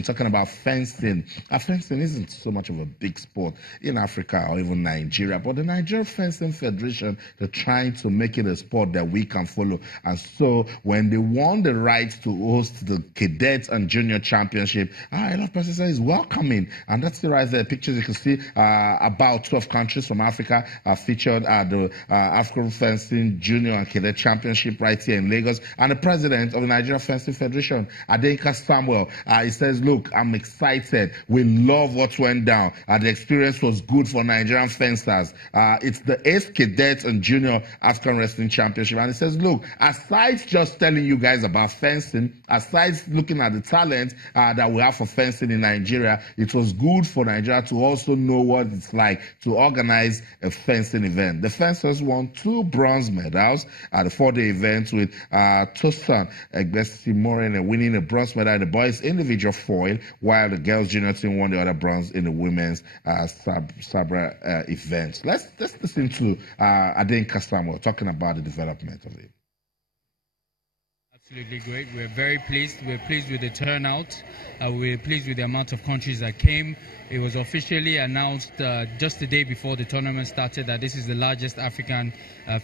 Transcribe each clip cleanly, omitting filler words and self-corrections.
been talking about fencing. Fencing isn't so much of a big sport in Africa or even Nigeria, but the Nigeria Fencing Federation, they're trying to make it a sport that we can follow. And so when they won the right to host the Cadets and Junior Championship, a lot of persons say is welcoming. And that's right there. Pictures you can see, about 12 countries from Africa are featured at the African Fencing Junior and Cadet Championship right here in Lagos. And the president of the Nigeria Fencing Federation, Adeyinka Samuel, he says, look, I'm excited. We love what went down. The experience was good for Nigerian fencers. It's the 8th Cadet and Junior African Wrestling Championship. And he says, look, aside just telling you guys about fencing, aside looking at the talent that we have for fencing in Nigeria, it was good for Nigeria to also know what it's like to organize a fencing event. The fencers won 2 bronze medals at the 4-day event, with Tosan Egbesi-Morene winning a bronze medal in the boys' individual foil, while the girls' junior team won the other bronze in the women's Sabra event. Let's listen to Adeyinka Samuel talking about the development of it. Absolutely great. We're very pleased. We're pleased with the turnout. We're pleased with the amount of countries that came. It was officially announced just the day before the tournament started that this is the largest African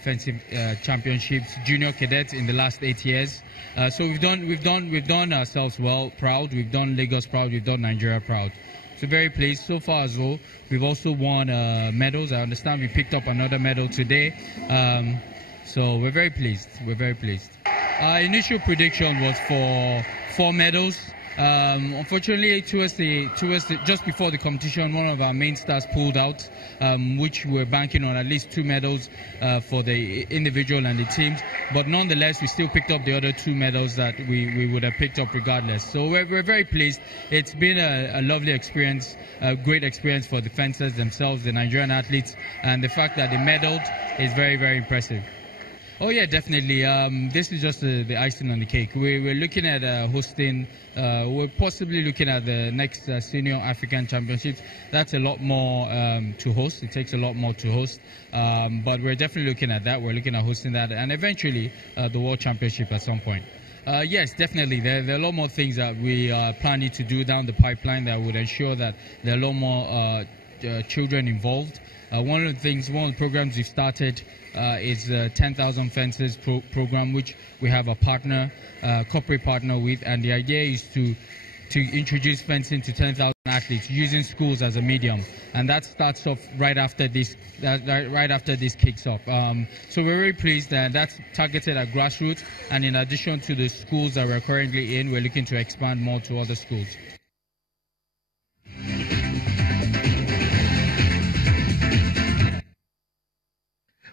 fencing championships junior cadets in the last 8 years. So we've done ourselves well, proud. We've done Lagos proud. We've done Nigeria proud. So very pleased. So far as well, we've also won medals. I understand we picked up another medal today. So we're very pleased. We're very pleased. Our initial prediction was for 4 medals. Unfortunately, just before the competition, one of our main stars pulled out, which we're banking on at least 2 medals for the individual and the teams. But nonetheless, we still picked up the other 2 medals that we would have picked up regardless. So we're very pleased. It's been a lovely experience, a great experience for the fencers themselves, the Nigerian athletes, and the fact that they medaled is very, very impressive. Oh yeah, definitely. This is just the icing on the cake. We're looking at hosting. We're possibly looking at the next Senior African Championships. That's a lot more to host. It takes a lot more to host, but we're definitely looking at that. We're looking at hosting that, and eventually the World Championship at some point. Yes, definitely. There are a lot more things that we are planning to do down the pipeline that would ensure that there are a lot more children involved. One of the programs we've started is the 10,000 Fences program, which we have a partner, corporate partner with, and the idea is to introduce fencing to 10,000 athletes using schools as a medium, and that starts off right after this kicks off. So we're very pleased that that's targeted at grassroots, and in addition to the schools that we're currently in, we're looking to expand more to other schools.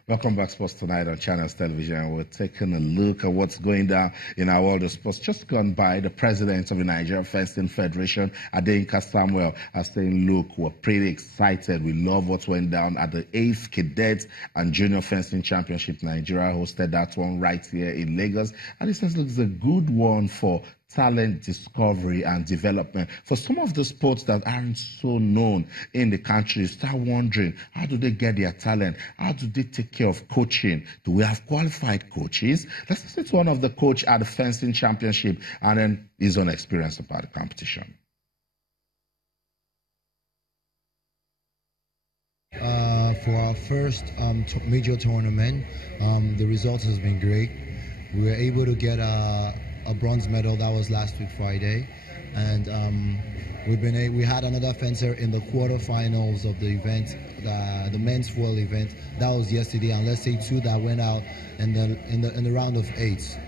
Welcome back, Sports Tonight on Channels Television. We're taking a look at what's going down in our world of sports. Just gone by, the president of the Nigeria Fencing Federation, Adeyinka Samuel, are saying, look, we're pretty excited. We love what went down at the 8th Cadets and Junior Fencing Championship. Nigeria hosted that one right here in Lagos. And he says, look, it's a good one for talent discovery and development. For some of the sports that aren't so known in the country, start wondering, how do they get their talent? How do they take care of coaching? Do we have qualified coaches? Let's listen to one of the coach at the fencing championship and then his own experience about the competition. For our first major tournament, the results has been great. We were able to get a bronze medal. That was last week Friday, and we had another fencer in the quarterfinals of the event, the men's foil event. That was yesterday, and let's say 2 that went out in the round of 8.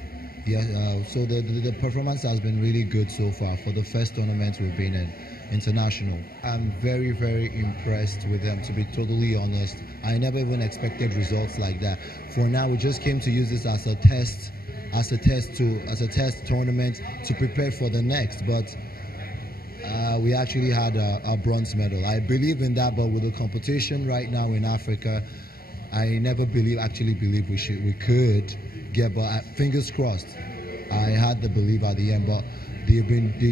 Yeah, so the performance has been really good so far for the first tournament we've been in, international. I'm very, very impressed with them, to be totally honest. I never even expected results like that. For now, we just came to use this as a test. As a test tournament to prepare for the next, but we actually had a bronze medal. I believe in that, but with the competition right now in Africa, I never actually believe we could get, but fingers crossed. I had the belief at the end, but they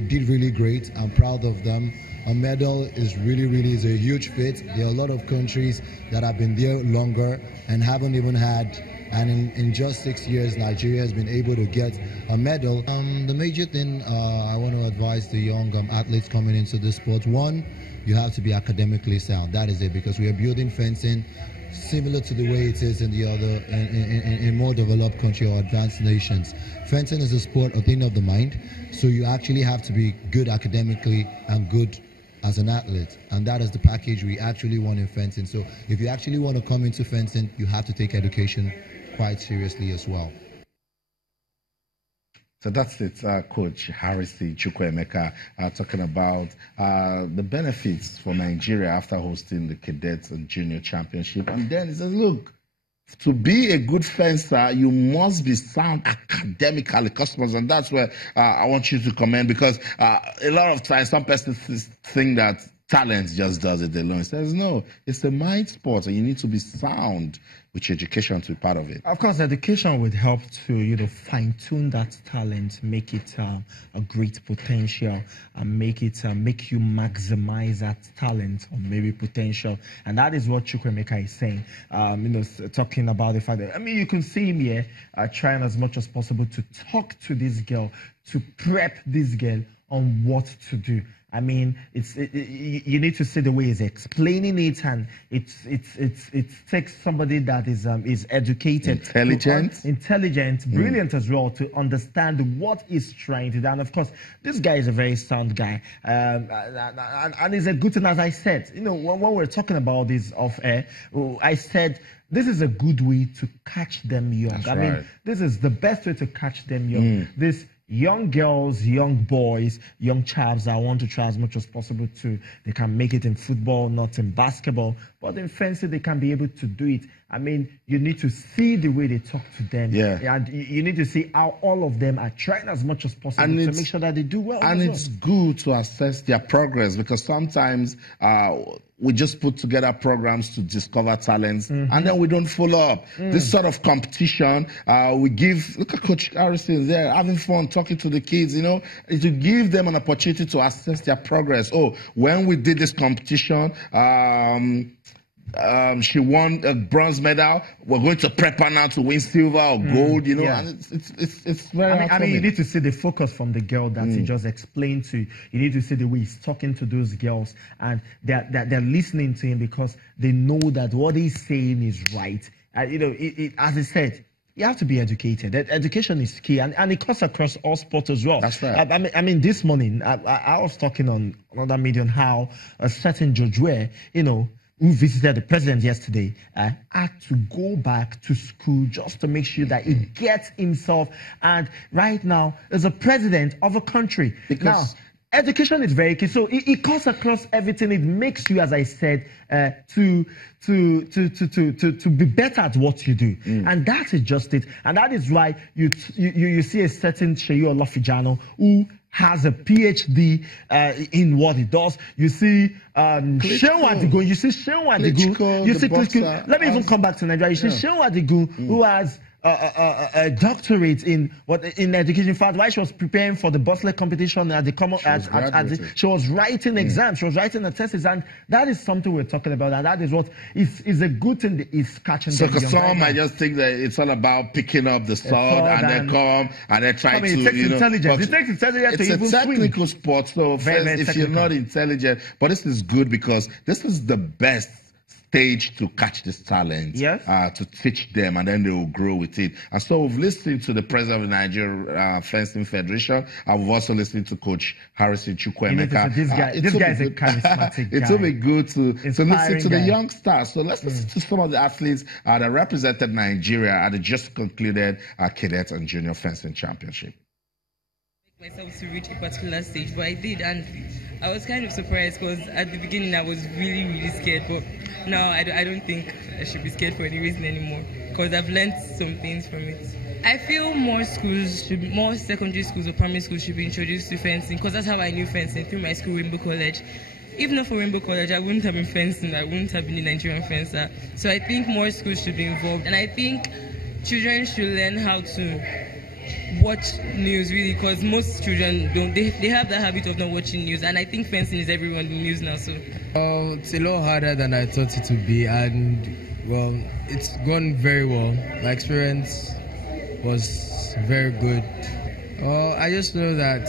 did really great. I'm proud of them. A medal is really a huge feat. There are a lot of countries that have been there longer and haven't even had And in just 6 years, Nigeria has been able to get a medal. The major thing I want to advise the young athletes coming into this sport, one, you have to be academically sound. That is it, because we are building fencing similar to the way it is in the other, in more developed countries or advanced nations. Fencing is a sport, a thing of the mind, so you actually have to be good academically and good as an athlete, and that is the package we actually want in fencing. So if you actually want to come into fencing, you have to take education quite seriously as well. So that's it, Coach Harrison Chukwuemeka talking about the benefits for Nigeria after hosting the Cadets and Junior Championship. And then he says, look, to be a good fencer, you must be sound academically, customers. And that's where I want you to comment, because a lot of times some persons think that talent just does it alone. It says, no, it's a mind sport, and you need to be sound with education to be part of it. Of course, education would help to, fine-tune that talent, make it a great potential, and make you maximize that talent or maybe potential. And that is what Chukwuemeka is saying. Talking about the fact that, you can see him here trying as much as possible to talk to this girl, to prep this girl on what to do. You need to see the way he's explaining it, and it takes somebody that is educated, intelligent, brilliant as well, to understand what he's trying to do. And of course, this guy is a very sound guy, and it's a good thing. As I said, when we're talking about this off air, I said this is a good way to catch them young. That's this is the best way to catch them young. This young girls, young boys, young chaps that want to try as much as possible they can make it in football, not in basketball, but in fencing they can be able to do it. You need to see the way they talk to them. And you need to see how all of them are trying as much as possible to make sure that they do well. And it's good to assess their progress, because sometimes we just put together programs to discover talents, and then we don't follow up. This sort of competition, look at Coach Harrison there, having fun, talking to the kids, to give them an opportunity to assess their progress. Oh, when we did this competition, she won a bronze medal. We're going to prep her now to win silver or gold, and it's very you need to see the focus from the girl that he just explained to. You need to see the way he's talking to those girls, and they're listening to him because they know that what he's saying is right. As I said, you have to be educated. Education is key, and it cuts across all sports as well. That's right. This morning, I was talking on another medium how a certain George Weah, who visited the president yesterday, had to go back to school just to make sure that he gets himself. And right now, is a president of a country. Now, education is very key. So it cuts across everything. It makes you, as I said, to be better at what you do. And that is just it. And that is why you see a certain Seyi Olofijano who has a PhD in what he does. You see Seun Adigun. You see Seun Adigun. You see Klitschko. Let me even come back to Nigeria. You see Seun Adigun, who has a doctorate in education. In fact, while she was preparing for the Boston competition at the she was writing exams, she was writing a thesis, and that is something we're talking about, and that is what is a good thing that is catching. So because some might just think that it's all about picking up the sword and then come and then try to. It takes intelligence. It takes intelligence to even swim. It's a technical sport, so if you're not intelligent, but this is good because this is the best stage to catch this talent, to teach them, and then they will grow with it. And so we've listened to the president of the Nigeria Fencing Federation, and we've also listened to Coach Harrison Chukwuemeka. This guy is a charismatic guy. It will be good to listen to the young stars. So let's listen to some of the athletes that represented Nigeria at the just concluded Cadet and Junior Fencing Championship. Myself to reach a particular stage, but I did, and I was kind of surprised because at the beginning I was really scared, but now I don't think I should be scared for any reason anymore because I've learned some things from it. I feel more secondary schools or primary schools should be introduced to fencing because that's how I knew fencing, through my school, Rainbow College. If not for Rainbow College, I wouldn't have been fencing, I wouldn't have been a Nigerian fencer. So I think more schools should be involved, and I think children should learn how to watch news really, because most children don't. They have the habit of not watching news, and I think fencing is everyone's news now. So it's a lot harder than I thought it would be, and well, it's gone very well. My experience was very good. I just know that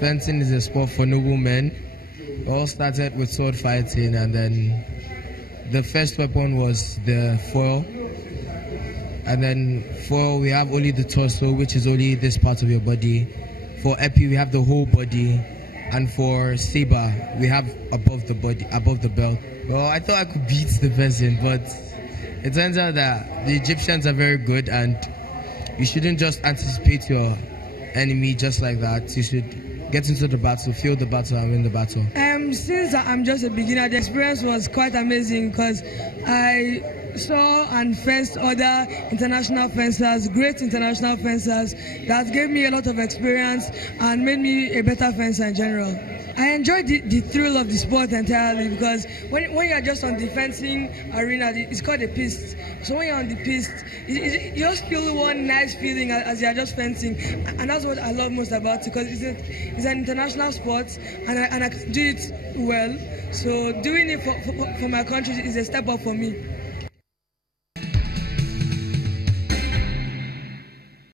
fencing is a sport for noble men. We all started with sword fighting, and then the first weapon was the foil. And then for we have only the torso, which is only this part of your body. For epi, we have the whole body. And for saber, we have above the body, above the belt. Well, I thought I could beat the person, but it turns out that the Egyptians are very good, and you shouldn't just anticipate your enemy just like that. You should get into the battle, feel the battle, and win the battle. Since I'm just a beginner, the experience was quite amazing because I saw and fenced other international fencers, great international fencers, that gave me a lot of experience and made me a better fencer in general. I enjoyed the thrill of the sport entirely because when you're just on the fencing arena, it's called a piste. So when you're on the piste, you just feel one nice feeling as you're just fencing, and that's what I love most about it, because it's an international sport, and I do it well. So doing it for my country is a step up for me.